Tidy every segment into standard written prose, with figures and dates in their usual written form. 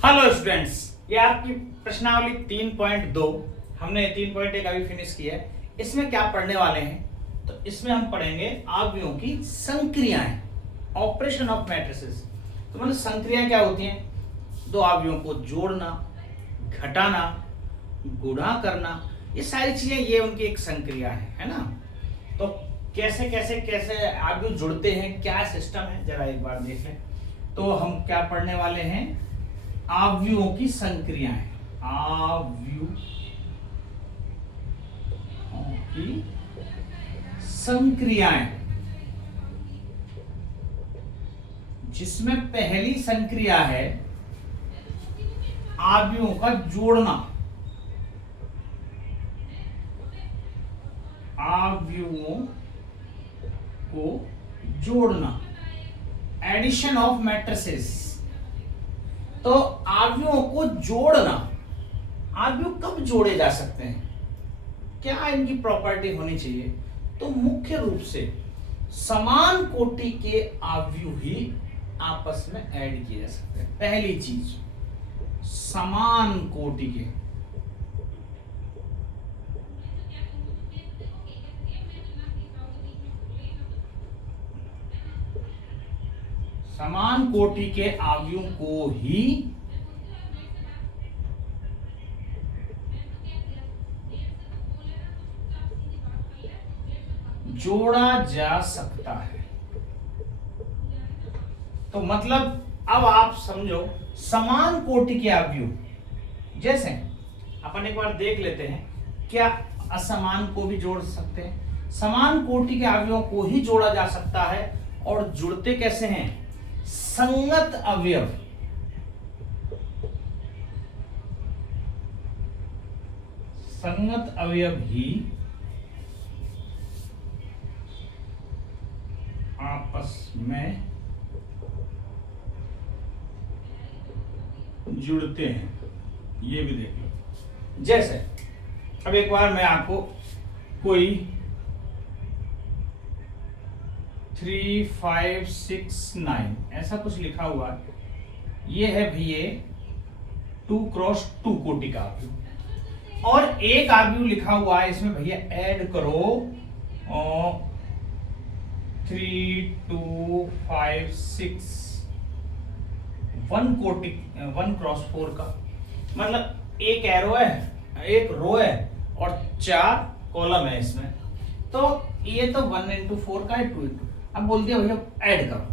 Hello students, ये आपकी प्रश्नावली 3.2 हमने 3.1 अभी फिनिश किया है। इसमें क्या पढ़ने वाले हैं? तो इसमें हम पढ़ेंगे आवयवों की संक्रियाएं, ऑपरेशन ऑफ मैट्रिसेस। तो मतलब संक्रियाएं क्या होती हैं? दो आवयवों को जोड़ना, घटाना, गुणा करना, ये सारी चीजें ये उनकी एक संक्रिया है ना। तो कैसे कैसे कैसे आवयव जुड़ते हैं, क्या सिस्टम है, जरा एक बार देख लें। तो हम क्या पढ़ने वाले हैं? आवयवों की संक्रियाएं, आवयवों की संक्रियाएं, जिसमें पहली संक्रिया है आवयवों का जोड़ना, आवयवों को जोड़ना, एडिशन ऑफ मैट्रिसेस। तो आवयवों को जोड़ना, आवयव कब जोड़े जा सकते हैं, क्या इनकी प्रॉपर्टी होनी चाहिए? तो मुख्य रूप से समान कोटि के आवयव ही आपस में ऐड किए जा सकते हैं। पहली चीज, समान कोटि के, समान कोटि के आवयवों को ही जोड़ा जा सकता है। तो मतलब अब आप समझो, समान कोटि के आवयव, जैसे अपन एक बार देख लेते हैं, क्या असमान को भी जोड़ सकते हैं? समान कोटि के आवयवों को ही जोड़ा जा सकता है। और जुड़ते कैसे हैं? संगत अवयव, संगत अवयव ही आपस में जुड़ते हैं। ये भी देख लो। जैसे अब एक बार मैं आपको कोई 3, 5, 6, 9 ऐसा कुछ लिखा हुआ है, ये है भैया 2x2 कोटि का आवयव, और एक आवयव लिखा हुआ है इसमें भैया ऐड करो 3, 2, 5, 6 1 कोटि 1x4 का, मतलब एक एरो है, एक रो है और 4 कॉलम है इसमें। तो ये तो 1 into 4 का है, 2 into, अब बोल दिया भैया ऐड करो।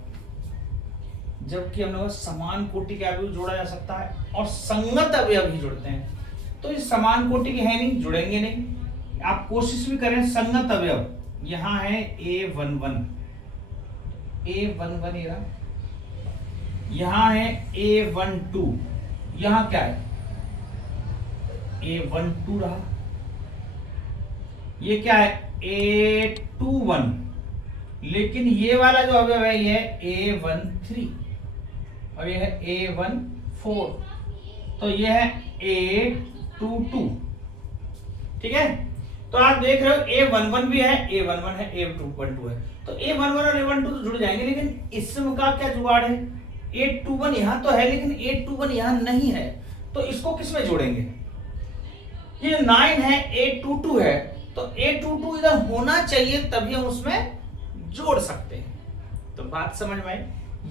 जबकि हम लोग समान कोटि के अवयव जोड़ा जा सकता है और संगत अवयव ही जुड़ते हैं। तो इस समान कोटि के है नहीं, जुड़ेंगे नहीं। आप कोशिश भी करें, संगत अवयव यहां है A11, A11 ये रहा, यहां है A12, यहां क्या है A12 रहा, ये क्या है A21, लेकिन ये वाला जो अवयव है ये है A13 और ये है A14, तो ये है A22। ठीक है, तो आप देख रहे हो A11 भी है, A11 है, A12 है, तो A11 और A12 तो जुड़ जाएंगे। लेकिन इसमें का क्या जुगाड़ है? A21 यहां तो है लेकिन A21 यहां नहीं है, तो इसको किसमें जोड़ेंगे? ये 9 है, A22 है, तो A22 इधर होना चाहिए, तभी हम उसमें जोड़ सकते हैं। तो बात समझ में आई?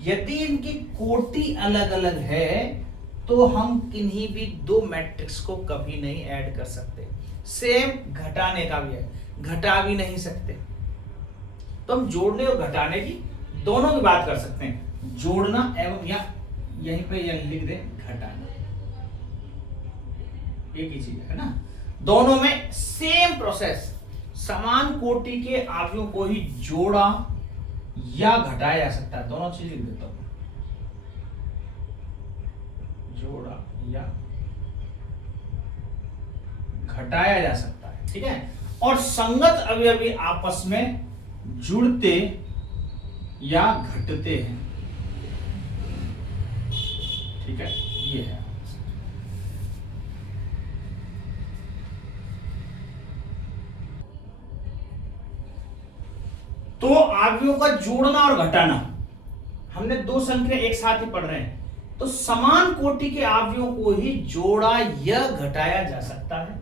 यदि इनकी कोटि अलग अलग है तो हम किन्हीं भी दो मैट्रिक्स को कभी नहीं ऐड कर सकते। सेम घटाने का भी है, घटा भी नहीं सकते। तो हम जोड़ने और घटाने की दोनों की बात कर सकते हैं, जोड़ना एवं या यहीं पे यह लिख दे घटाना, एक ही चीज है ना। दोनों में सेम प्रोसेस, समान कोटि के आवयवों को ही जोड़ा या घटाया जा सकता है। दोनों चीज लिख देता हूं, जोड़ा या घटाया जा सकता है। ठीक है, और संगत अवयव भी आपस में जुड़ते या घटते हैं। ठीक है, ये है। तो आवयवों का जोड़ना और घटाना, हमने दो संख्या एक साथ ही पढ़ रहे हैं। तो समान कोटि के अवयवों को ही जोड़ा या घटाया जा सकता है।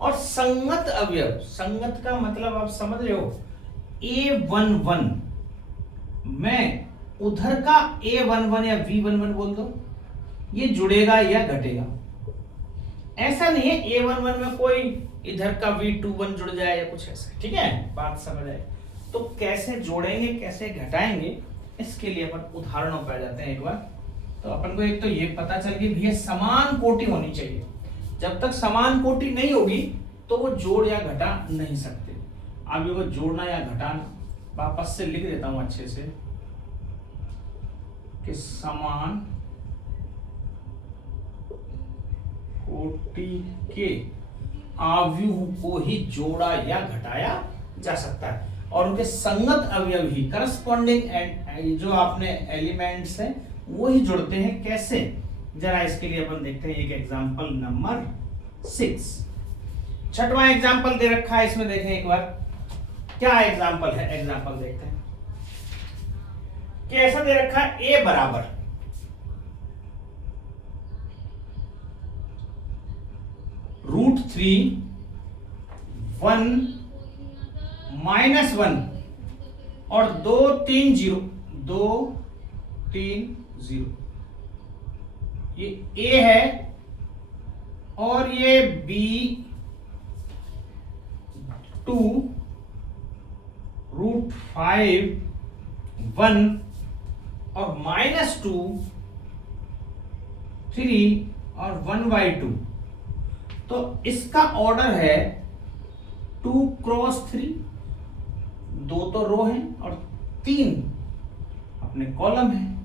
और संगत अवयव, संगत का मतलब आप समझ रहे हो, A11 में उधर का A11 या V11 बोल दो, ये जुड़ेगा या घटेगा। ऐसा नहीं है A11 में कोई इधर का V21 जुड़ जाए या कुछ ऐसा, ठीक है, बात समझ आए। तो कैसे जोड़ेंगे कैसे घटाएंगे, इसके लिए अपन उदाहरणों पे आ जाते हैं एक बार। तो अपन को एक तो ये पता चल गई भैया समान कोटि होनी चाहिए, जब तक समान कोटि नहीं होगी तो वो जोड़ या घटा नहीं सकते। अब ये वो जोड़ना या घटाना वापस से लिख देता हूं अच्छे से कि समान कोटि के अवयवों को ही जोड़ा या घटाया जा सकता है, और उनके संगत अवयव ही करस्पॉन्डिंग एंड जो आपने एलिमेंट्स हैं वो ही जुड़ते हैं। कैसे, जरा इसके लिए अपन देखते हैं एक एग्जांपल नंबर 6। छठवां एग्जांपल दे रखा है, इसमें देखें एक बार क्या एग्जांपल है। एग्जांपल देखते हैं कि ऐसा दे रखा है a बराबर √3 1 -1 और 2 3 0 2 3 0। ये a है और ये b2 √5 1 और -2 3 और 1/2। तो इसका ऑर्डर है 2 क्रॉस 3, 2 तो रो है और 3 अपने कॉलम है।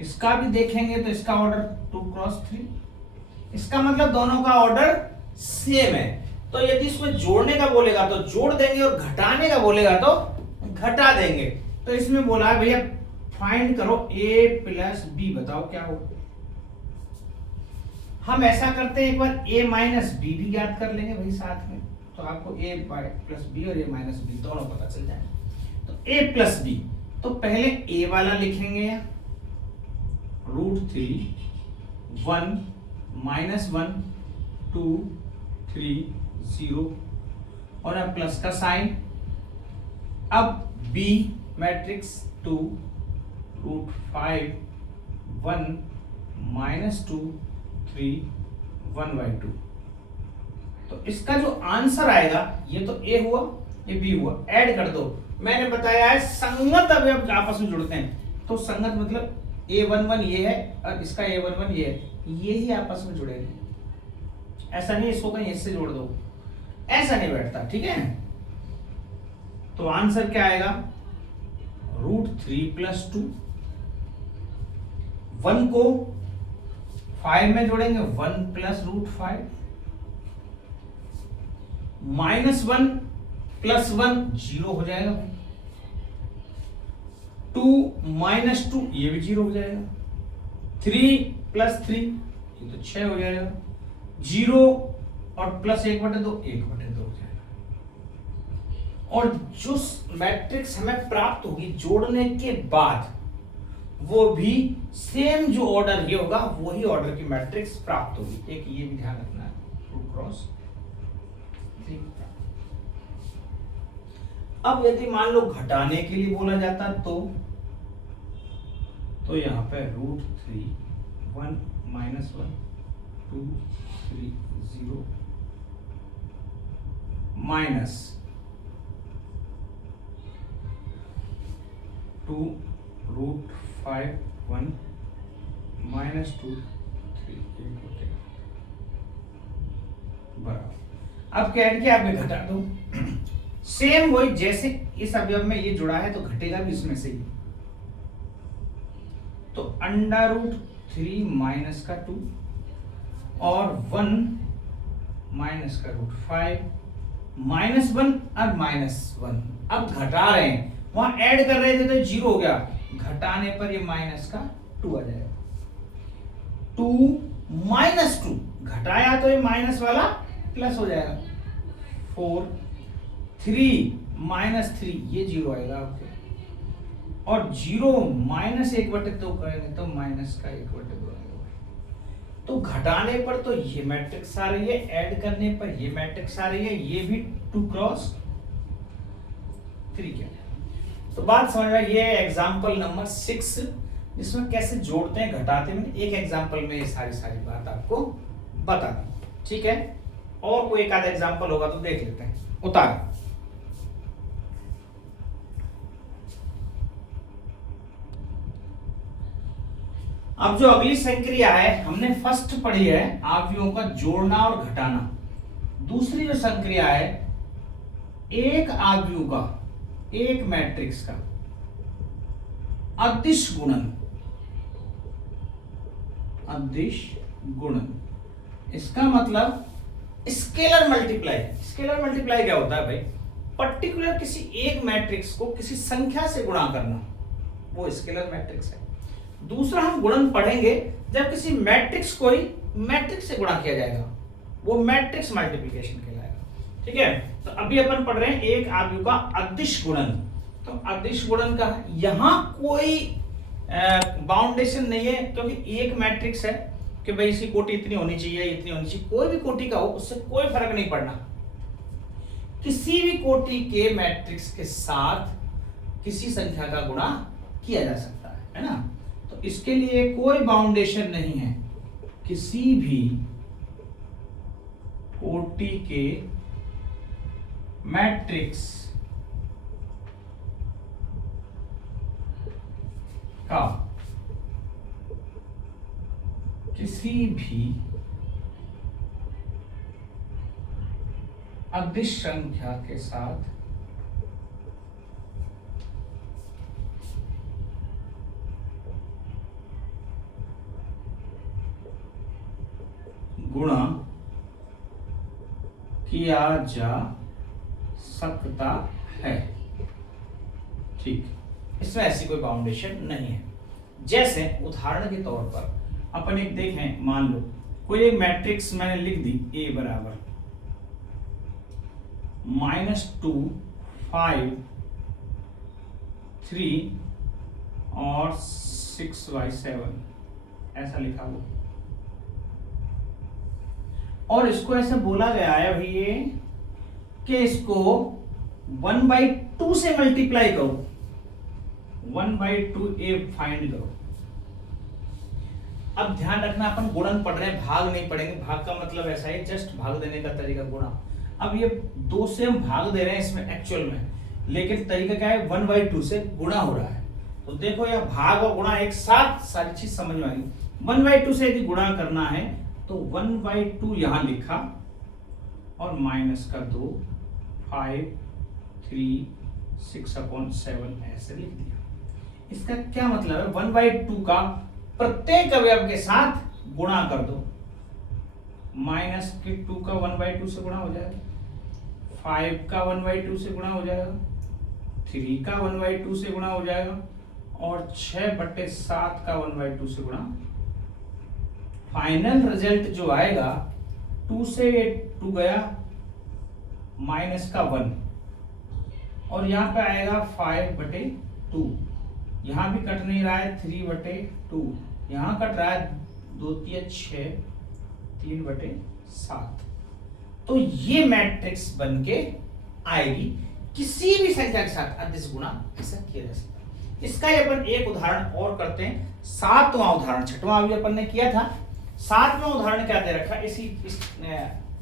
इसका भी देखेंगे तो इसका ऑर्डर 2 क्रॉस 3, इसका मतलब दोनों का ऑर्डर सेम है। तो यदि इसमें जोड़ने का बोलेगा तो जोड़ देंगे और घटाने का बोलेगा तो घटा देंगे। तो इसमें बोला है भैया फाइंड करो a + b, बताओ क्या हो। हम ऐसा करते हैं एक बार a - b भी ज्ञात कर लेंगे भाई साथ में, तो आपको a + b और a - b दोनों पता चल जाए। तो a + b, तो पहले a वाला लिखेंगे √3 1 -1 2 3 0 और अब प्लस का साइन। अब b मैट्रिक्स 2 √5 1 -2 3 1/2। तो इसका जो आंसर आएगा, ये तो a हुआ ये b हुआ, ऐड कर दो। मैंने बताया है संगत अवयव आपस में जुड़ते हैं, तो संगत मतलब a11 ये है और इसका a11 ये है, ये ही आपस में जुड़ेंगे। ऐसा नहीं इसको कहीं इससे जोड़ दो, ऐसा नहीं बैठता, ठीक है। तो आंसर क्या आएगा, √3 + 2, 1 को 5 में जोड़ेंगे 1 + √5, -1 + 1 0 हो जाएगा, 2 - 2 ये भी 0 हो जाएगा, 3 + 3 ये तो 6 हो जाएगा, 0 और +1/2 1/2 हो जाएगा। और जो मैट्रिक्स हमें प्राप्त होगी जोड़ने के बाद, वो भी सेम जो ऑर्डर ये होगा वही ऑर्डर की मैट्रिक्स प्राप्त होगी। एक ये भी ध्यान रखना है, 2 क्रॉस 3। अब यदि मान लो घटाने के लिए बोला जाता तो यहां पे √3 1 -1 2 3 0 -2 √5 1 -2 3 1 होते हैं बराबर। अब क्या ऐड किया, आपने घटा दो। सेम वही जैसे इस अवयव में ये जुड़ा है तो घटेगा भी इसमें से ही। तो √3 - का 2 और 1 - का √5 -1 और -1। अब घटा रहे हैं, वहां ऐड कर रहे थे तो 0 हो गया, घटाने पर ये माइनस का 2 आ जाएगा। 2 - 2 घटाया तो ये माइनस वाला प्लस हो जाएगा। 4 3 - 3 ये 0 आएगा आपके। और 0 माइनस 1/2 करेंगे तो माइनस का 1/2 आएगा। तो घटाने पर तो ये मैट्रिक्स आ रही है, ऐड करने पर ये मैट्रिक्स आ रही है, ये भी 2x3 क्या है। तो बात समझ में, ये एग्जाम्पल नंबर 6 जिसमें कैसे जोड़ते हैं घटाते हैं। एक एग्जाम्पल में ये सारी बात आपको बता दी, ठीक है। और कोई एक आधा एग्जाम्पल होगा तो देख लेते हैं। उतार अब जो अगली संक्रिया है हमने फर्स्ट पढ़ी है आव्यूहों का जोड़ना और घटाना। दूसरी जो संक्रिया है एक आव्यूह का, एक मैट्रिक्स का अदिश गुणन, अदिश गुणन। इसका मतलब स्केलर मल्टीप्लाई। स्केलर मल्टीप्लाई क्या होता है भाई? पर्टिकुलर किसी एक मैट्रिक्स को किसी संख्या से गुणा करना, वो स्केलर मैट्रिक्स है। दूसरा हम गुणन पढ़ेंगे जब किसी मैट्रिक्स को ही मैट्रिक्स से गुणा किया जाएगा, वो मैट्रिक्स मल्टीप्लिकेशन कहलाएगा, ठीक है। तो अभी अपन पढ़ रहे हैं एक आव्यूह का अदिश गुणन। तो अदिश गुणन का यहां कोई बाउंडेशन नहीं है, क्योंकि एक मैट्रिक्स है कि भाई इसकी कोटि इतनी होनी चाहिए, इतनी होनी चाहिए, कोई भी कोटि का हो उससे कोई फर्क नहीं पड़ना। किसी भी कोटि के मैट्रिक्स के साथ किसी संख्या का गुणा किया जा सकता है ना। तो इसके लिए कोई बाउंडेशन नहीं है। किसी भी कोटि के मैट्रिक्स का किसी भी अदिश संख्या के साथ गुणा किया जा सकता है, ठीक। इसमें ऐसी कोई बाउंडेशन नहीं है। जैसे उदाहरण के तौर पर अपन एक देखें, मान लो कोई एक मैट्रिक्स मैंने लिख दी A बराबर -2 5 3 और 6/7 ऐसा लिखा हुआ, और इसको ऐसे बोला गया है भाई ये कि इसको 1/2 से मल्टीप्लाई करो, 1/2 A फाइंड करो। अब ध्यान रखना अपन गुणन पढ़ रहे हैं, भाग नहीं पढ़ेंगे। भाग का मतलब ऐसा है जस्ट भाग देने का तरीका, गुणा। अब ये 2 से हम भाग दे रहे हैं इसमें एक्चुअल में, लेकिन तरीका क्या है? 1/2 से गुणा हो रहा है। तो देखो यह भाग और गुणा एक साथ सारी चीज समझ में आ गई। 1/2 से यदि गुणा करना है तो 1/2 यहां लिखा और माइनस का 2 5 3 6/7 ऐसे लिख दिया। इसका क्या मतलब है? 1/2 का प्रत्येक अवयव के साथ गुणा कर दो। माइनस के 2 का 1/2 से गुणा हो जाएगा, 5 का 1/2 से गुणा हो जाएगा, 3 का 1/2 से गुणा हो जाएगा, और 6/7 का 1/2 से गुणा। फाइनल रिजल्ट जो आएगा 2 से 2 गया, माइनस का 1, और यहाँ पे आएगा 5/2। यहाँ भी कट नहीं रहा है, 3/2। यहाँ कट रहा है 2 3 6, 3/7। तो ये मैट्रिक्स बन के आएगी किसी भी संख्या के साथ अदिश गुणा ऐसा किया जा सकता है। इसका ही अपन एक उदाहरण और करते हैं, 7वां उदाहरण। 6वां अभी अपन ने किया था, 7वां उदाहरण क्या दे रखा, इसी इस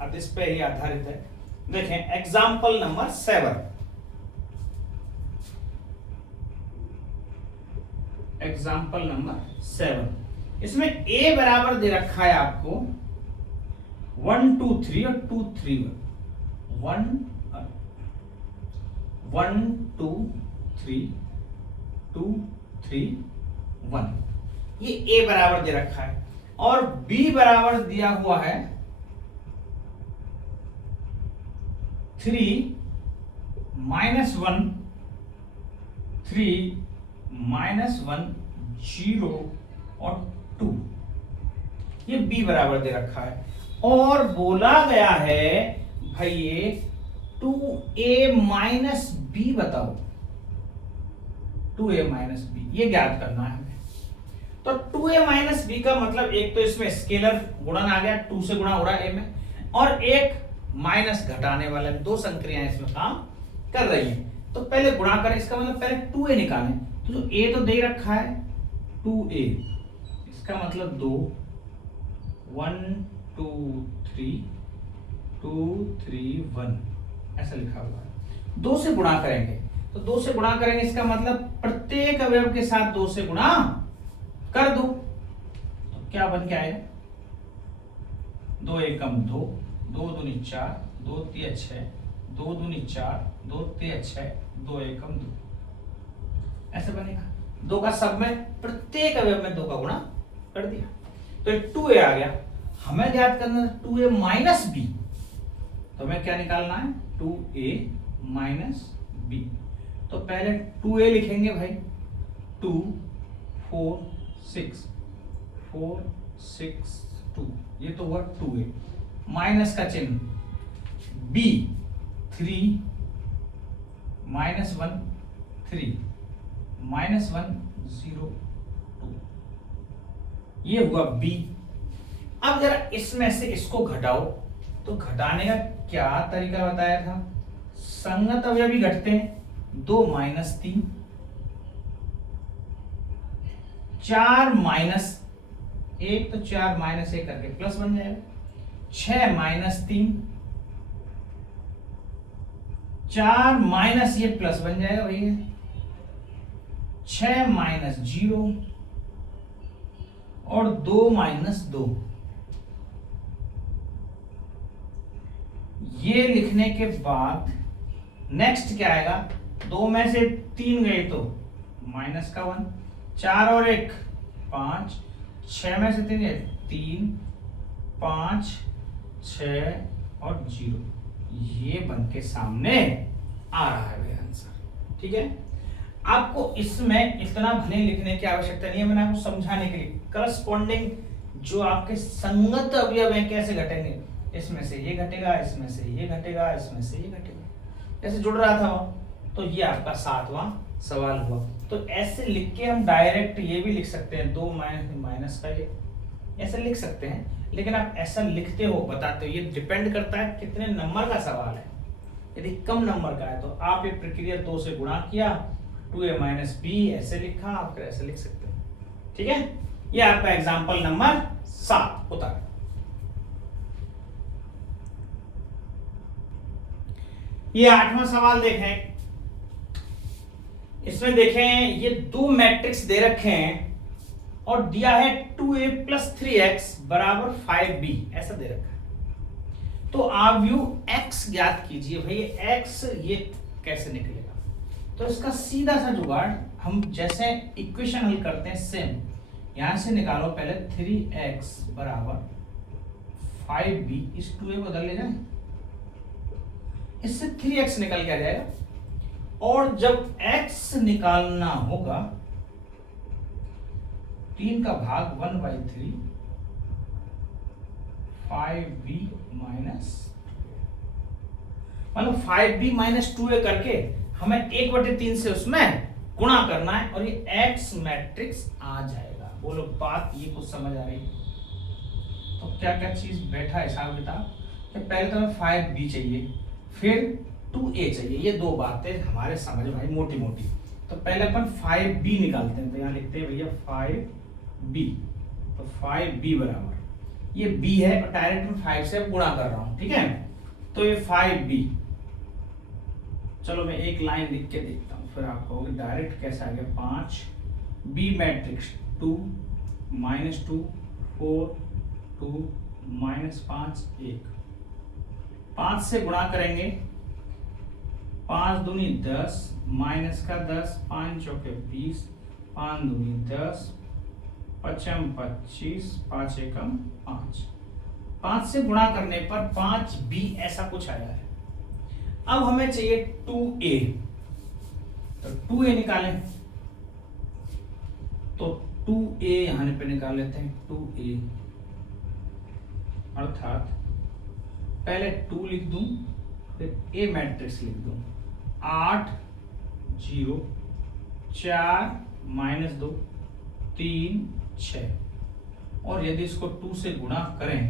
अदिश पे ही आधारित है। देखें एग्जाम्पल नंबर 7। एग्जाम्पल नंबर 7, इसमें a बराबर दे रखा है आपको 1 2 3 और 2 3 1 1 2 3 2 3 1, ये a बराबर दे रखा है, और b बराबर दिया हुआ है 3 -1 3 -1 0 और 2, ये b बराबर दे रखा है। और बोला गया है भाई ये 2a - b बताओ। 2a माइनस बी, ये ज्ञात करना है हमें। तो 2a माइनस बी का मतलब एक तो इसमें स्केलर गुणन आ गया, 2 से गुणा हो रहा है a में, और एक माइनस घटाने वाला, दो संक्रियाएं इसमें काम कर रही हैं। तो पहले गुणा करें, इसका मतलब पहले 2a निकालें। तो जो a तो दे रखा है 2a, इसका मतलब 2, 1 2 3 2 3 1 ऐसा लिखा हुआ है। 2 से गुणा करेंगे, तो 2 से गुणा करेंगे, इसका मतलब प्रत्येक अवयव के साथ 2 से गुणा कर दो। तो क्या बन के आएगा, 2 एकम 2, 2 दूनी 4, 2 तिया 6, 2 दूनी 4, 2 तिया 6, 2 एकम 2, ऐसे बनेगा। 2 का सब में प्रत्येक अवयव में 2 का गुणा कर दिया, तो 2a आ गया। हमें ज्ञात करना है 2a माइनस बी, तो हमें क्या निकालना है, 2a माइनस बी। तो पहले 2a लिखेंगे भाई, 2 4 6 4 6 2, ये तो हुआ 2a, माइनस का चिन्ह, b 3 माइनस 1 3 माइनस 1 0 2, ये हुआ b। अब जरा इसमें से इसको घटाओ, तो घटाने का क्या तरीका बताया था, संगत अवयव भी घटते हैं, 2 माइनस 3, 4 माइनस 1, तो 4 माइनस 1 करके प्लस बन जाएगा, 6 माइनस 3, 4 माइनस ये प्लस बन जाएगा भैया, 6 माइनस 0 और 2 माइनस 2। ये लिखने के बाद नेक्स्ट क्या आएगा, 2 में से 3 गए तो माइनस का 1, 4 और 1 5, 6 में से 3 गए 3 5 6 और 0, ये बन के सामने आ रहा है आंसर। ठीक है, आपको इसमें इतना भले लिखने की आवश्यकता नहीं है, मैंने आपको समझाने के लिए करस्पॉन्डिंग जो आपके संगत अवयव हैं कैसे घटेंगे, इसमें से ये घटेगा, इसमें से ये घटेगा, इसमें से ये घटेगा, ऐसे जुड़ रहा था वो। तो ये आपका 7वां सवाल हुआ। तो ऐसे लिख के हम डायरेक्ट ये भी लिख सकते हैं, 2 माइनस का ये ऐसे लिख सकते हैं, लेकिन आप ऐसा लिखते हो बताते हो, ये डिपेंड करता है कितने नंबर का सवाल है। यदि कम नंबर का है तो आप ये प्रक्रिया 2 से गुणा किया, 2a माइनस बी ऐसे लिखा, आप फिर ऐसे लिख सकते हैं। ठीक है, ये आपका एग्जाम्पल नंबर 7 होता है। ये 8वां सवाल देखें, इसमें देखें ये 2 मैट्रिक्स दे रखे हैं और दिया है 2a प्लस 3x बराबर 5b, ऐसा दे रखा है। तो आप व्यू x ज्ञात कीजिए भाई, x ये कैसे निकलेगा। तो इसका सीधा सा जुगाड़, हम जैसे इक्वेशन हल करते हैं सेम, यहां से निकालो पहले 3x बराबर 5b, इस 2a बदल ले जाए, इससे 3x निकल के आ जाएगा, और जब x निकालना होगा 3 का भाग 1/3 5b माइनस, मतलब 5b माइनस 2a करके हमें 1/3 से उसमें गुणा करना है, और ये x मैट्रिक्स आ जाएगा। बोलो बात ये कुछ समझ आ रही है। तो क्या क्या चीज बैठा हिसाब किताब, तो पहले तो हमें 5b चाहिए, फिर 2a चाहिए, ये 2 बातें हमारे समझ में आई मोटी मोटी। तो पहले अपन 5b निकालते हैं, तो यहाँ लिखते हैं भैया 5b, तो 5b बराबर ये b है और डायरेक्ट में 5 से गुणा कर रहा हूं। ठीक है, तो ये 5b, चलो मैं एक लाइन लिख के देखता हूं, फिर आप कहोगे डायरेक्ट कैसे आ गया। 5b मैट्रिक्स 2 माइनस 2 4 2 माइनस 5 1, 5 से गुणा करेंगे, 5 दूनी 10 माइनस का 10, 5 चौके 20, 5 दूनी 10, 5 25, 5 एकम 5, 5 से गुणा करने पर 5b ऐसा कुछ आया है। अब हमें चाहिए 2a, तो 2a निकालें, तो 2a यहां पे निकाल लेते हैं, 2a अर्थात पहले 2 लिख दूं, फिर a मैट्रिक्स लिख दूं, 8 0 4 माइनस 2 3 6, और यदि इसको 2 से गुणा करें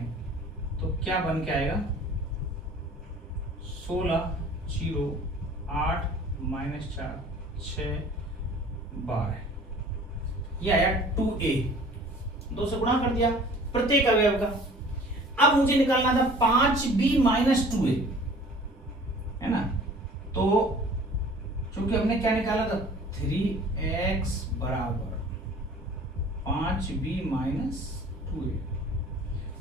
तो क्या बन के आएगा 16 0 8 माइनस 4 6 12, ये आया 2a। 2 से गुणा कर दिया प्रत्येक अवयव का। अब मुझे निकालना था 5b माइनस 2a, है ना। तो चूंकि हमने क्या निकाला था 3x बराबर 5b माइनस 2a,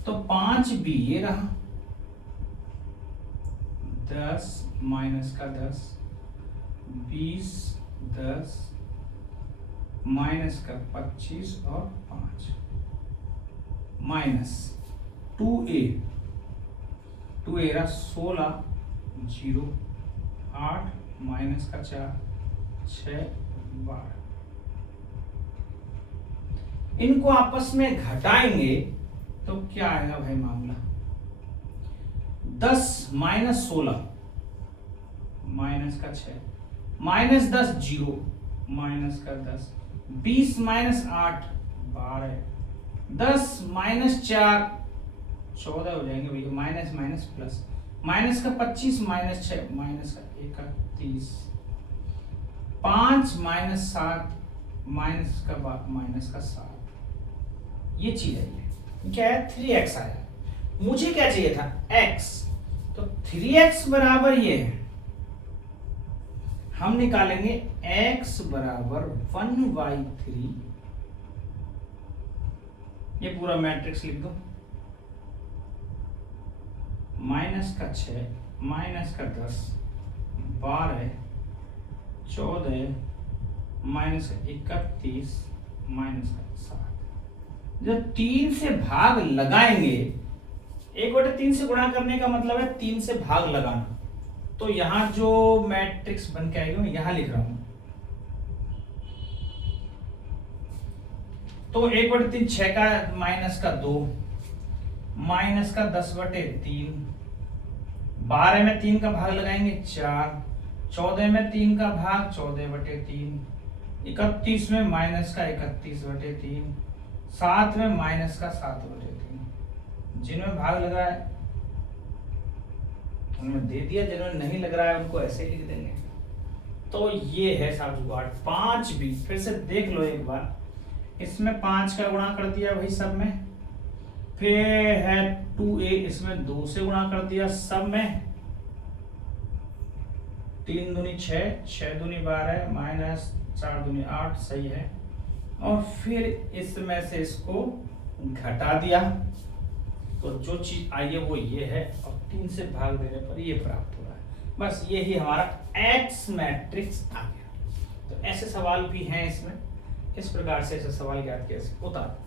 तो 5b ये रहा 10 माइनस का 10 20 10 माइनस का 25 और 5 माइनस 2a रहा 16 0 8 माइनस का 4 6 12। इनको आपस में घटाएंगे तो क्या आएगा भाई मामला 10 माइनस 16 माइनस का 6 माइनस 10 0 माइनस का 10 20 माइनस 8 12 10 माइनस 4 14 हो जाएंगे भैया, माइनस माइनस प्लस माइनस का 25 माइनस 6 माइनस का 31 5 माइनस 7 माइनस का 7, ये चीज है। क्या है 3x आया, मुझे क्या चाहिए था x, तो 3x बराबर ये है, हम निकालेंगे x बराबर 1/3, ये पूरा मैट्रिक्स लिख दो, माइनस का 6 माइनस का 10 12 14 माइनस का 31 माइनस का 7। जब 3 से भाग लगाएंगे, 1/3 से गुणा करने का मतलब है 3 से भाग लगाना, तो यहां जो मैट्रिक्स बन के आएगी मैं यहां लिख रहा हूं, तो 1/3 6 का माइनस का 2 माइनस का 10/3 12 में 3 का भाग लगाएंगे 4 14 में 3 का भाग 14/3 31 में माइनस का 31/3 7 में माइनस का 7/3। जिनमें भाग लगा है उन्हें दे दिया, जिन्होंने नहीं लग रहा है उनको ऐसे ही लिख देंगे। तो ये है साहब जुगाड़ 5b। फिर से देख लो एक बार, इसमें 5 का गुणा कर दिया भाई सब में, फिर है 2a, इसमें 2 से गुणा कर दिया सब में, 3 दूनी 6 6 दूनी 12 माइनस 4 दूनी 8, सही है, और फिर इसमें से इसको घटा दिया, तो जो चीज आई है वो ये है, और 3 से भाग देने पर ये प्राप्त हो रहा है। बस यही हमारा एक्स मैट्रिक्स आ गया। तो ऐसे सवाल भी हैं इसमें, इस प्रकार से ऐसे सवाल ज्ञात कैसे होता है।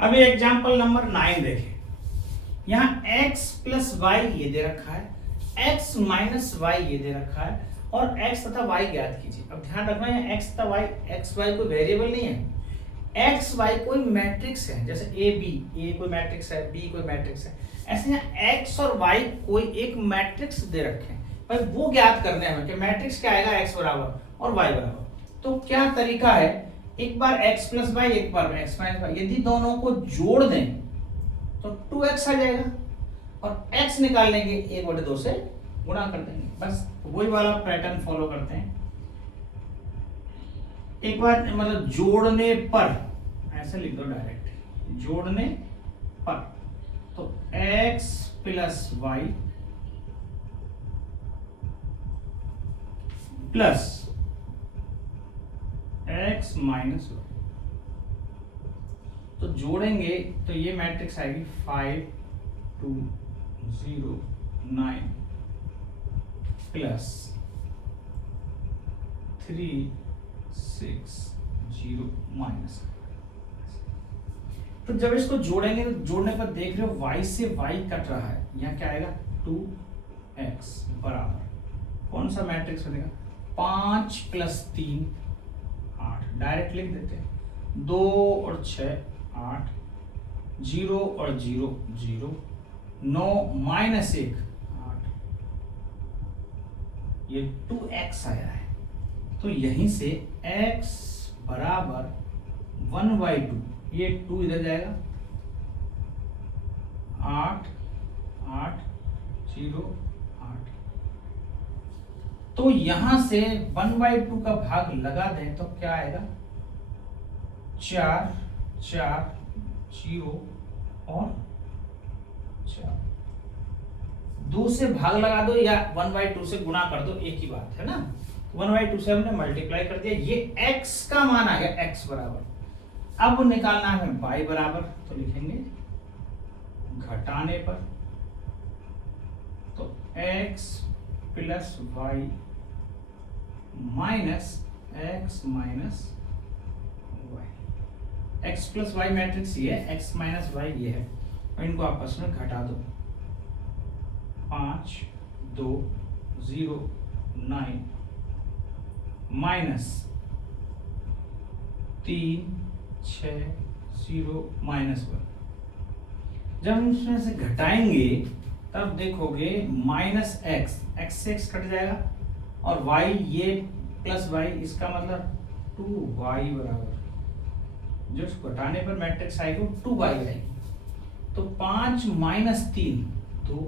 अभी एग्जाम्पल नंबर 9 देखें। यहाँ x प्लस वाई ये दे रखा है, x माइनस वाई ये दे रखा है, और x तथा y ज्ञात कीजिए। अब ध्यान रखना है x तथा y, x y कोई वेरिएबल नहीं है, x y कोई मैट्रिक्स है, जैसे a b, a कोई मैट्रिक्स है, b कोई मैट्रिक्स है, ऐसे यहाँ x और y कोई एक मैट्रिक्स दे रखे हैं भाई, वो ज्ञात करने हमें कि मैट्रिक्स क्या आएगा x बराबर और y बराबर। तो क्या तरीका है, एक बार x प्लस वाई, एक बार x माइनस वाई, यदि दोनों को जोड़ दें तो 2x आ जाएगा, और x निकाल लेंगे 1/2 से गुणा कर देंगे। बस वही वाला पैटर्न फॉलो करते हैं। एक बार मतलब जोड़ने पर ऐसे लिख दो डायरेक्ट, जोड़ने पर, तो x plus Y plus x minus Y, तो जोड़ेंगे तो ये मैट्रिक्स आएगी 5 2 0 9 प्लस 3 6 0 माइनस। तो जब इसको जोड़ेंगे तो जोड़ने पर देख रहे हो y से y कट रहा है, यहाँ क्या आएगा 2x बराबर कौन सा मैट्रिक्स बनेगा 5 प्लस 3 8, डायरेक्ट लिख देते हैं, 2 और 6 8, 0 और 0 0, 9 माइनस 1 8, ये 2x आया है, तो यहीं से x बराबर 1/2, ये 2 इधर जाएगा, 8 8 0 8। तो यहां से 1/2 का भाग लगा दें तो क्या आएगा, 4 4 0 और 4। 2 से भाग लगा दो या 1/2 से गुणा कर दो, एक ही बात है ना। 1/2 से हमने मल्टीप्लाई कर दिया, ये x का मान आ गया, x बराबर। अब निकालना है y बराबर, तो लिखेंगे घटाने पर, तो x plus y minus x minus y। x plus y matrix ये है, x माइनस y ये है, और इनको आपस में घटा दो। 5 2 0 9 माइनस 3 6 0 माइनस 1। जब हम इसमें से घटाएंगे तब देखोगे माइनस एक्स, एक्स से एक्स कट जाएगा, और y ये प्लस y, इसका मतलब 2y बराबर, जो घटाने पर मैट्रिक्स आएगी वो 2y आएगी। तो 5 माइनस 3 2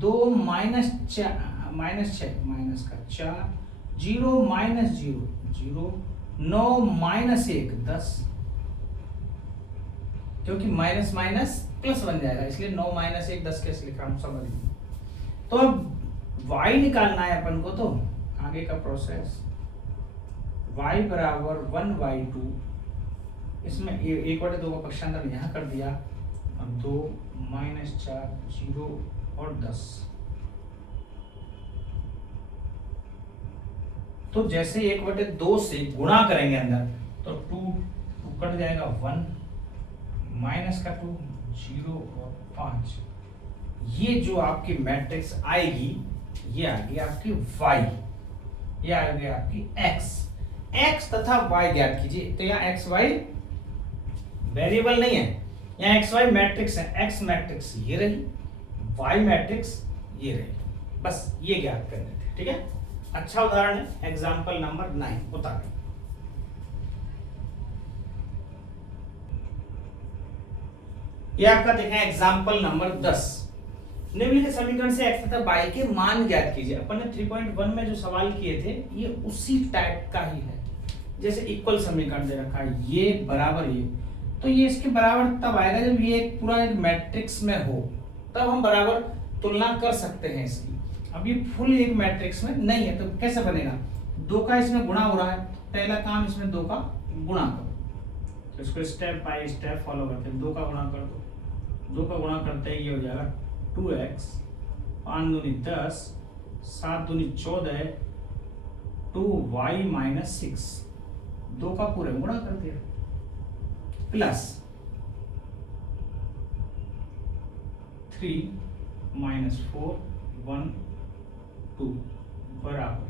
2 माइनस 6 माइनस का 4 0 माइनस 0 0 9 माइनस 1 10, क्योंकि माइनस माइनस प्लस बन जाएगा, इसलिए 9 माइनस 1 10 कैसे लिखा हम समझ लीजिए। तो अब y निकालना है अपन को, तो आगे का प्रोसेस y बराबर 1/2, इसमें 1/2 का पक्षांतर यहाँ कर दिया, और 2 माइनस 4 0 और 10। तो जैसे 1/2 से गुणा करेंगे अंदर, तो 2 कट जाएगा, 1 माइनस का 2 0 और 5। ये जो आपकी मैट्रिक्स आएगी, ये आ गई आपकी y, ये आ गई आपकी x। x तथा y ज्ञात कीजिए। तो यहाँ x y वेरिएबल नहीं है, यहाँ x y मैट्रिक्स है। x मैट्रिक्स ये रही, y मैट्रिक्स ये रही, बस ये ज्ञात करने थे। ठीक है, अच्छा उदाहरण है, एग्जाम्पल नंबर 9 उतारें। ये आपका देखें एग्जाम्पल नंबर 10। निम्नलिखित समीकरण से x तथा y के मान ज्ञात कीजिए। अपन ने 3.1 में जो सवाल किए थे ये उसी टाइप का ही है, जैसे इक्वल समीकरण दे रखा है, ये बराबर ये, तो ये इसके बराबर तब आएगा जब ये एक पूरा एक मैट्रिक्स में हो, तब हम बराबर तुलना कर सकते हैं इसकी। अब ये फुल एक मैट्रिक्स में नहीं है, तो कैसे बनेगा, 2 का इसमें गुणा हो रहा है, पहला काम इसमें 2 का गुणा करो। तो इसको स्टेप बाय स्टेप फॉलो करते हैं। 2 का गुणा कर दो, 2 का गुणा करते ही ये हो जाएगा 2x, 5 दूनी 10, 7 दूनी 14, 2y माइनस 6, 2 का पूरे गुणा कर दिया, प्लस 3 माइनस 4 1 2 बराबर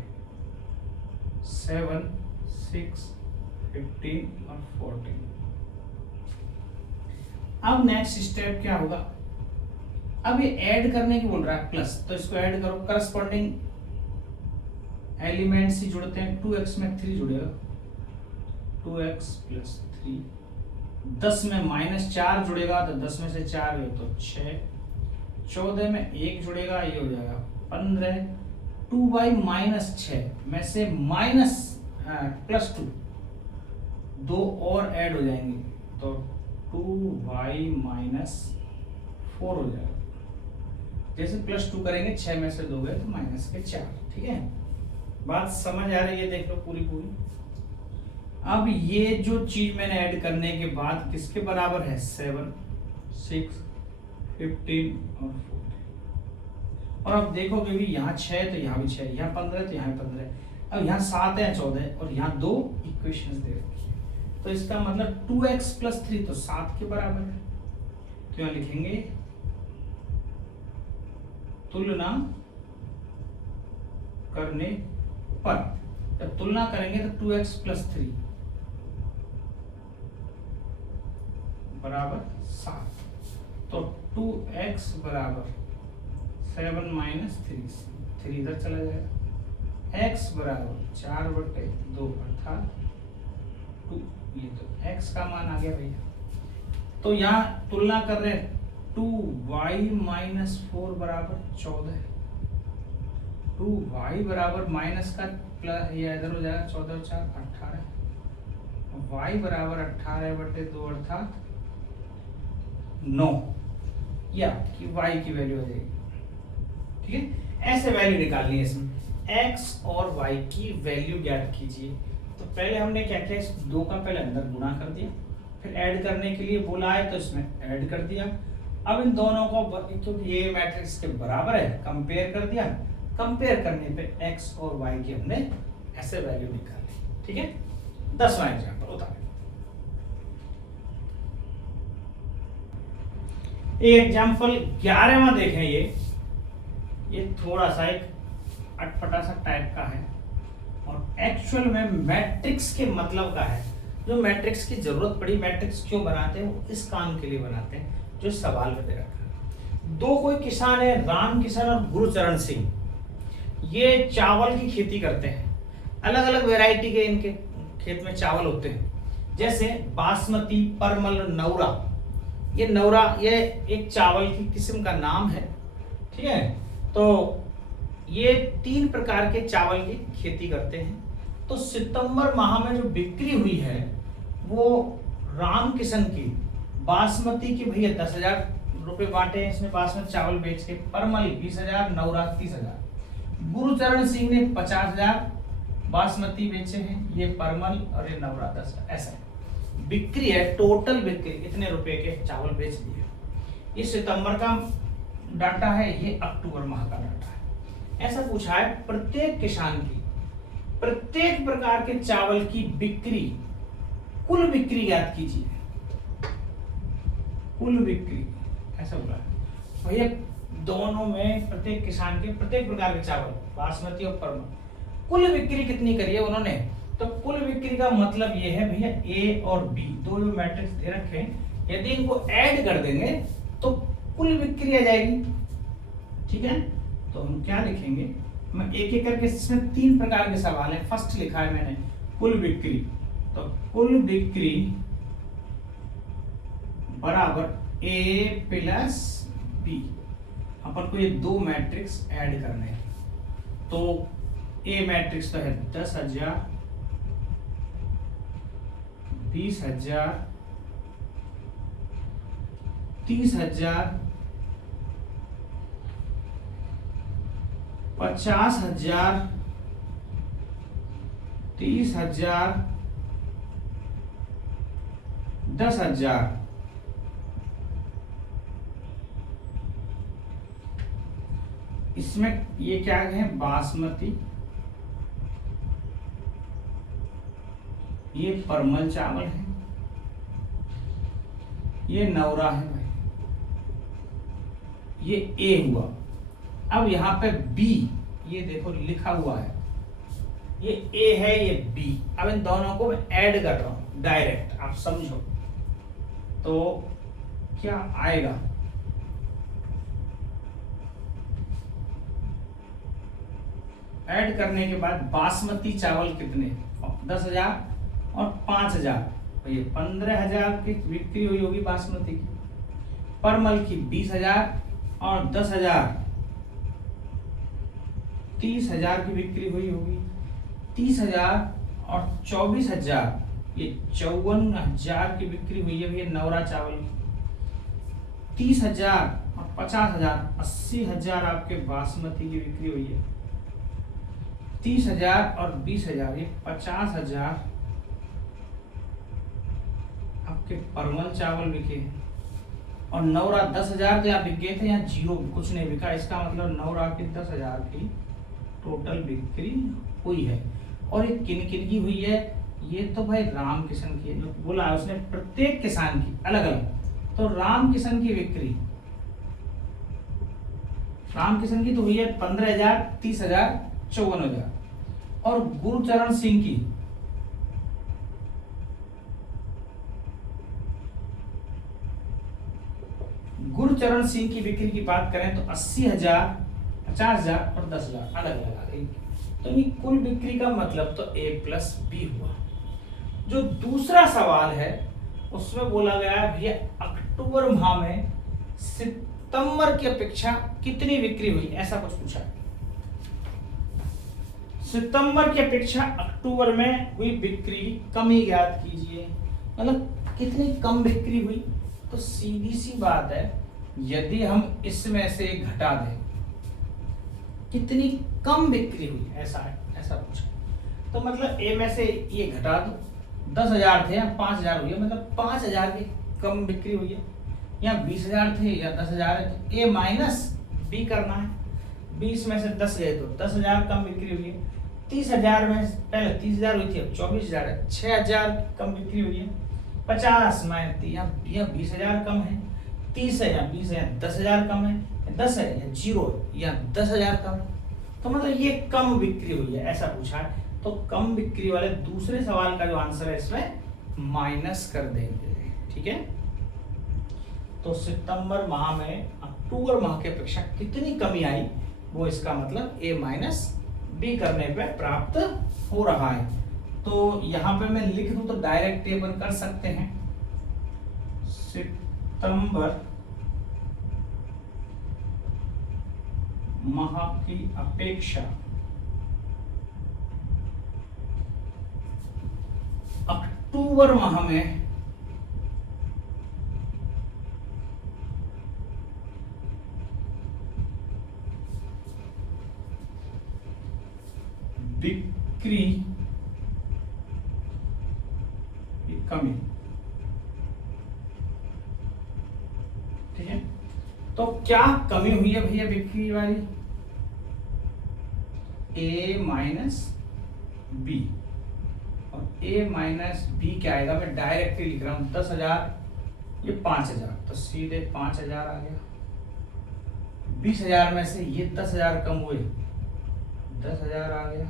7 6 15 और 14। अब नेक्स्ट स्टेप क्या होगा, अब ये ऐड करने की बोल रहा है प्लस, तो इसको ऐड करो, करस्पॉन्डिंग एलिमेंट्स ही जुड़ते हैं। 2x में 3 जुड़ेगा, 2x प्लस 3, 10 में माइनस 4 जुड़ेगा, तो 10 में से 4 गए तो 6, 14 में 1 जुड़ेगा, ये हो जाएगा 15, 2y माइनस 6 में से माइनस प्लस 2, 2 और ऐड हो जाएंगे, तो 2y माइनस 4 हो जाएगा। जैसे प्लस 2 करेंगे, 6 में से 2 गए तो माइनस के 4। ठीक है, बात समझ आ रही है, देख लो पूरी पूरी। अब ये जो चीज मैंने ऐड करने के बाद किसके बराबर है, 7 6 15 और 14। और अब देखोगे भी यहाँ 6 तो यहाँ भी 6, यहाँ 15 तो यहाँ भी 15, अब यहाँ 7 है 14, और यहाँ 2 इक्वेशंस दे रखी है, तो इसका मतलब 2x प्लस 3 तो 7 के बराबर है। तो यहाँ लिखेंगे तुलना करने पर, जब तुलना करेंगे तो 2x प्लस 3 बराबर 7, तो 2x बराबर 7 माइनस 3 इधर चला जाएगा, x बराबर 4/2 अर्थात 2। ये तो x का मान आ गया भैया। तो यहाँ तुलना कर रहे हैं 2y-4 बराबर 14। 2y बराबर माइनस का प्लस, ये इधर हो जाएगा 14 और 4 18। y बराबर 18/2 अर्थात 9। या कि y की वैल्यू आ जाएगी। ठीक है, ऐसे वैल्यू निकालनी है इसमें। x और y की वैल्यू ज्ञात कीजिए। तो पहले हमने क्या किया, इस 2 का पहले अंदर गुणा कर दिया, फिर ऐड करने के लिए बोला है तो इसमें ऐड कर दिया। अब इन दोनों को, क्योंकि ये मैट्रिक्स के बराबर है, कंपेयर कर दिया। कंपेयर करने पे x और y की हमने ऐसे वैल्यू निकाली। ठीक है, 10वां एग्जांपल उतारें। एग्जाम्पल 11वां देखें। ये थोड़ा सा एक अटपटा सा टाइप का है और एक्चुअल में मैट्रिक्स के मतलब का है। जो मैट्रिक्स की जरूरत पड़ी, मैट्रिक्स क्यों बनाते हैं, वो इस काम के लिए बनाते हैं जो सवाल में दे रखा है। दो कोई किसान है, राम किसान और गुरुचरण सिंह। ये चावल की खेती करते हैं। अलग अलग वैरायटी के इनके खेत में चावल होते हैं, जैसे बासमती, परमल, नौरा। ये नौरा ये एक चावल की किस्म का नाम है। ठीक है, तो ये 3 प्रकार के चावल की खेती करते हैं। तो सितंबर माह में जो बिक्री हुई है वो राम किशन की बासमती की भैया 10,000 रुपए बांटे हैं इसने बासमती चावल बेच के, परमल 20,000, नौरा 30,000। गुरुचरण सिंह ने 50,000 बासमती बेचे हैं, ये परमल और ये नौरा 10,000। ऐसा है बिक्री है, टोटल बिक्री इतने रुपए के चावल बेच दिए। ये सितंबर का डाटा है, ये अक्टूबर माह का डाटा है। ऐसा पूछा है प्रत्येक किसान की प्रत्येक प्रकार के चावल की बिक्री, कुल बिक्री ज्ञात कीजिए। कुल बिक्री ऐसा बोला है भैया, दोनों में प्रत्येक किसान के प्रत्येक प्रकार के चावल बासमती और परमल, कुल बिक्री कितनी करी है उन्होंने। तो कुल बिक्री का मतलब ये है भैया ए और बी दो जो मैट्रिक्स दे रखे हैं, यदि इनको ऐड कर देंगे तो कुल बिक्री आ जाएगी। ठीक है, तो हम क्या लिखेंगे, मैं एक एक करके, इसमें 3 प्रकार के सवाल हैं। फर्स्ट लिखा है मैंने कुल बिक्री, तो कुल बिक्री बराबर ए प्लस बी। अपन को ये 2 मैट्रिक्स ऐड करने हैं। तो ए मैट्रिक्स तो है 10,000, 20,000, 30,000, 50,000, 30,000, 10,000। इसमें ये क्या है, बासमती, ये परमल चावल है, ये नौरा है भाई, ये ए हुआ। अब यहाँ पे बी, ये देखो लिखा हुआ है, ये ए है, ये बी। अब इन दोनों को मैं ऐड कर रहा हूं डायरेक्ट, आप समझो तो क्या आएगा। ऐड करने के बाद बासमती चावल कितने, 10,000 और 5,000, तो ये 15,000 की बिक्री हुई होगी बासमती की। परमल की 20,000 और 10,000, 30,000 की बिक्री हुई होगी। 30,000 और 24,000, ये 54,000 की बिक्री हुई है भैया नौरा चावल की। 30,000 और 50,000, 80,000 आपके बासमती की बिक्री हुई है। 30,000 और 20,000, ये 50,000 आपके परमल चावल बिके। और नौरा 10,000 तो यहाँ बिक गए थे, यहाँ जीरो कुछ नहीं बिका। इसका मतलब नौरा की 10,000 की टोटल बिक्री हुई है। और ये किन किन की हुई है, ये तो भाई राम किशन की, जो बोला है उसने प्रत्येक किसान की अलग अलग। तो राम किशन की बिक्री, राम किशन की तो हुई है 15,000, 30,000, 54,000। और गुरुचरण सिंह की बिक्री की बात करें तो 80,000, 50,000 और 10,000 अलग अलग आ गई। तो ये कुल बिक्री का मतलब तो A प्लस बी हुआ। जो दूसरा सवाल है उसमें बोला गया है भैया अक्टूबर माह में सितंबर की अपेक्षा कितनी बिक्री हुई, ऐसा कुछ पूछा है। सितंबर की अपेक्षा अक्टूबर में हुई बिक्री कमी ज्ञात कीजिए, मतलब कितनी कम बिक्री हुई। तो सीधी सी बात है, यदि हम इसमें से घटा दें कितनी कम बिक्री हुई, ऐसा है, ऐसा पूछा। तो मतलब ए में से ये घटा दो, 10,000 थे या 5,000 हुई है, मतलब 5,000 की कम बिक्री हुई है। या 20,000 थे या 10,000 है, तो ए माइनस बी करना है। 20 में से 10 गए तो 10,000 कम बिक्री हुई है। 30,000 में पहले 30,000 हुई थी, अब 24,000 है, 6,000 कम बिक्री हुई है। 50 में या 20,000 कम है। 30 है या 20 है, 10,000 कम है, 10 है या 0 या 10,000 कम है। तो मतलब ये कम बिक्री हुई है, ऐसा पूछा है। तो कम बिक्री वाले दूसरे सवाल का जो आंसर है इसमें माइनस कर देंगे, ठीक है। तो सितंबर माह में अक्टूबर माह की अपेक्षा कितनी कमी आई, वो इसका मतलब ए माइनस बी करने पे प्राप्त हो रहा है। तो यहां पे मैं लिख दूं तो डायरेक्ट टेबल कर सकते हैं। सितंबर माह की अपेक्षा अक्टूबर माह में बिक्री की कमी, ठीक है। तो क्या कमी हुई है भैया बिक्री वाली, ए माइनस बी, और ए माइनस बी क्या आएगा, मैं डायरेक्टली लिख रहा हूं 10,000 ये 5,000, तो सीधे 5,000 आ गया। 20,000 में से ये 10,000 कम हुए, 10,000 आ गया।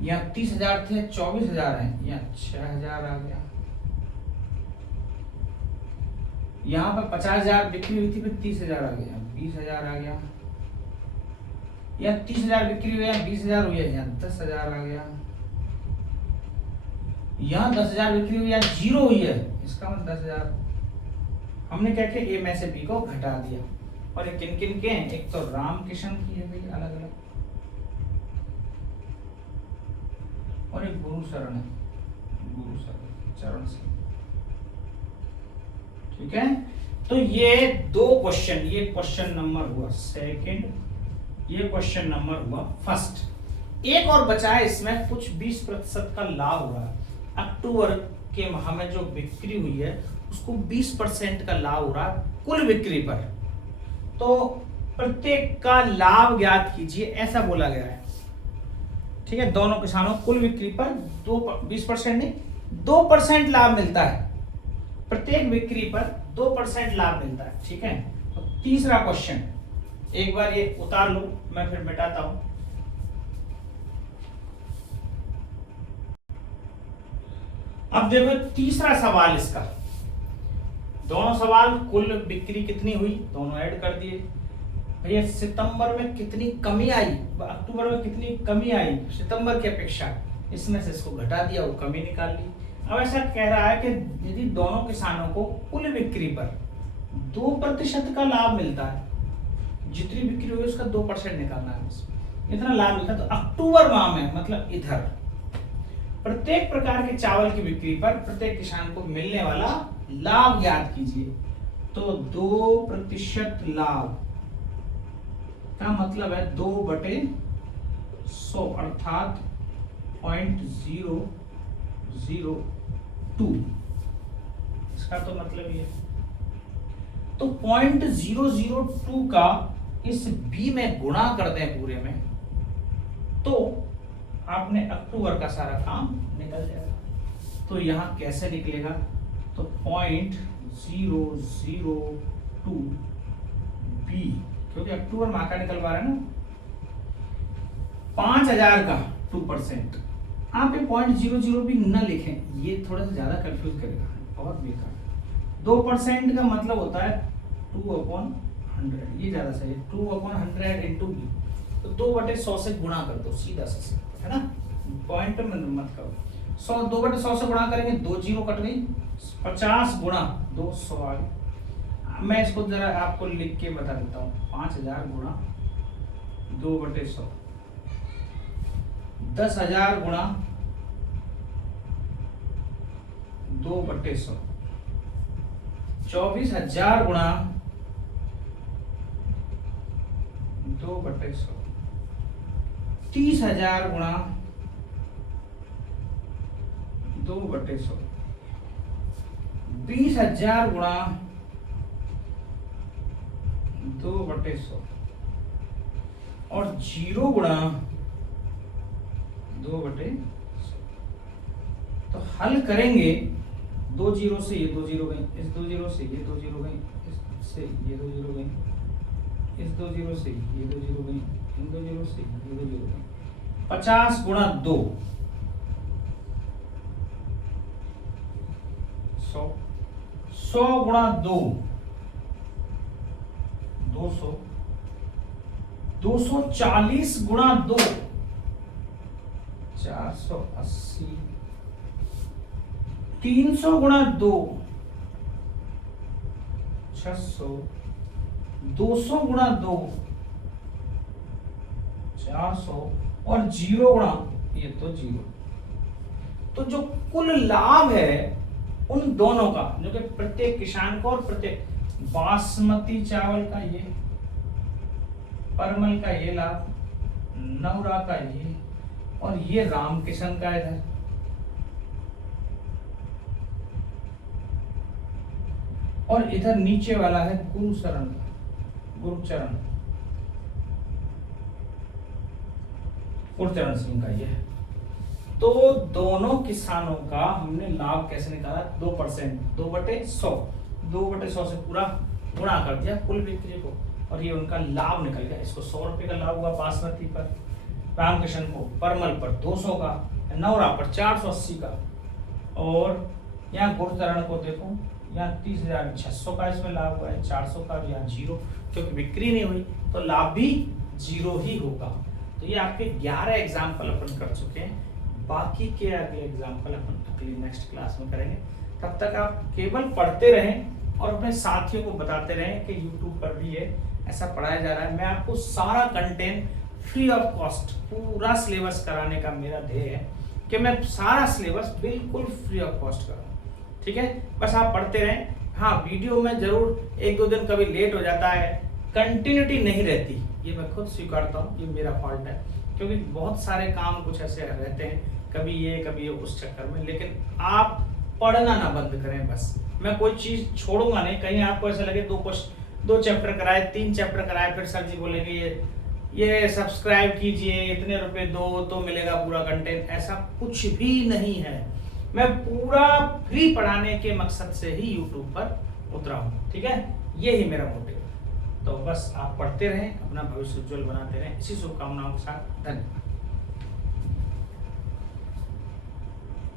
यहाँ 30,000 थे, 24,000 है, यहाँ 6,000 आ गया। यहाँ पर 50,000 बिक्री हुई थी, फिर 30,000 आ गया, 20,000 आ गया। या 30,000 बिक्री हुई, 20,000 हुई है, यहाँ 10,000 आ गया। यहाँ 10,000 बिक्री हुई, यहाँ 0 हुई है, इसका मतलब 10,000। हमने क्या किया, ए में से बी को घटा दिया। और ये किन किन के हैं, एक तो राम किशन की है भाई अलग अलग, और एक गुरु शरण है, गुरु चरण सिंह, ठीक है। तो ये दो क्वेश्चन, ये क्वेश्चन नंबर हुआ सेकंड, ये क्वेश्चन नंबर हुआ फर्स्ट। एक और बचा है, इसमें कुछ 20% का लाभ हो रहा है। अक्टूबर के माह में जो बिक्री हुई है उसको 20% का लाभ हो रहा है कुल बिक्री पर। तो प्रत्येक का लाभ ज्ञात कीजिए, ऐसा बोला गया है, ठीक है। दोनों किसानों कुल बिक्री पर 20% नहीं 2% लाभ मिलता है, प्रत्येक बिक्री पर 2% लाभ मिलता है, ठीक है। तो तीसरा क्वेश्चन, एक बार ये उतार लो, मैं फिर मिटाता हूं। अब देखो तीसरा सवाल इसका, दोनों सवाल कुल बिक्री कितनी हुई दोनों ऐड कर दिए। भैया सितंबर में कितनी कमी आई, अक्टूबर में कितनी कमी आई सितंबर की अपेक्षा, इसमें से इसको घटा दिया, वो कमी निकाल ली। अब ऐसा कह रहा है कि यदि दोनों किसानों को कुल बिक्री पर 2% का लाभ मिलता है, जितनी बिक्री हुई उसका 2% निकालना है, इतना लाभ मिलता है। तो अक्टूबर माह में मतलब इधर प्रत्येक प्रकार के चावल की बिक्री पर प्रत्येक किसान को मिलने वाला लाभ ज्ञात कीजिए। तो 2% लाभ का मतलब है 2/100 अर्थात 0.002, इसका तो मतलब ये। तो 0.002 का इस बी में गुणा कर दें पूरे में, तो आपने अक्टूबर का सारा काम निकल जाएगा। तो यहां कैसे निकलेगा, तो 0.002 बी, क्योंकि अक्टूबर माह का निकलवा रहे हैं ना, 5,000 का 2%। आप ये 0.00 भी न लिखें, ये थोड़ा सा ज्यादा कंफ्यूज करेगा, बहुत बेकार। 2% का मतलब होता है 2/100, ये ज्यादा सही है, 2/100 इंटू बी। तो 2/100 से गुणा कर दो, सीधा सा, है ना, पॉइंट में मत करो। 100 2/100 से गुणा करेंगे, 2 जीरो कट गई, 50 गुणा 200 आ गई। मैं इसको जरा आपको लिख के बता देता हूँ, 5000 गुणा 2/100, 10,000 गुणा 2/100, 24,000 गुणा 2/100, 30,000 गुणा 2/100, 20,000 गुणा 2/100 और 0 गुणा 2/100। तो हल करेंगे, 2 जीरो से ये 2 जीरो गई, इस 2 जीरो से ये 2 जीरो गई, इससे ये 2 जीरो गई, इस 2 जीरो से ये 2 जीरो गई, इन 2 जीरो से ये 2 जीरो गई। 50 गुणा 2 100, 100 गुणा 2 200, 240 गुणा 2 480, 300 गुणा 2 600, 200 गुणा 2 400 और 0 गुणा ये तो 0। तो जो कुल लाभ है उन दोनों का, जो कि प्रत्येक किसान को और प्रत्येक बासमती चावल का ये, परमल का ये लाभ, नवरा का ये, और ये राम किशन का इधर, और इधर नीचे वाला है गुरुचरण सिंह का ये। तो दोनों किसानों का हमने लाभ कैसे निकाला, 2%, 2/100, 2/100 से पूरा गुणा कर दिया कुल बिक्री को, और ये उनका लाभ निकल गया। इसको 100 रुपए का लाभ हुआ बासमती पर, रामकिशन को परमल पर 200 का, नवरा पर 480 का, और यहाँ गुरुचरण को देखो, यहाँ 30,600 का इसमें लाभ हुआ है, 400 का यहाँ 0, क्योंकि बिक्री नहीं हुई तो लाभ भी 0 ही होगा। तो ये आपके 11 एग्जाम्पल अपन कर चुके हैं, बाकी के अगले एग्जाम्पल अपन अगली नेक्स्ट क्लास में करेंगे। तब तक आप केवल पढ़ते रहें और अपने साथियों को बताते रहें कि YouTube पर भी ये ऐसा पढ़ाया जा रहा है। मैं आपको सारा कंटेंट फ्री ऑफ कॉस्ट, पूरा सिलेबस कराने का मेरा ध्येय है कि मैं सारा सिलेबस बिल्कुल फ्री ऑफ कॉस्ट कराऊं। ठीक है, बस आप पढ़ते रहें। हाँ, वीडियो में जरूर 1-2 दिन कभी लेट हो जाता है, कंटिन्यूटी नहीं रहती, ये मैं खुद स्वीकारता हूँ, ये मेरा फॉल्ट है, क्योंकि बहुत सारे काम कुछ ऐसे रहते हैं, कभी ये उस चक्कर में। लेकिन आप पढ़ना ना बंद करें, बस मैं कोई चीज छोड़ूंगा नहीं। कहीं आपको ऐसा लगे 2 चैप्टर कराए, 3 चैप्टर कराए, फिर सर जी बोलेंगे ये सब्सक्राइब कीजिए, इतने रुपए दो तो मिलेगा पूरा कंटेंट, ऐसा कुछ भी नहीं है। मैं पूरा फ्री पढ़ाने के मकसद से ही YouTube पर उतरा हूँ। ठीक है, यही मेरा मोटिव है। तो बस आप पढ़ते रहें, अपना भविष्य उज्जवल बनाते रहें, इसी शुभकामनाओं के साथ धन्यवाद।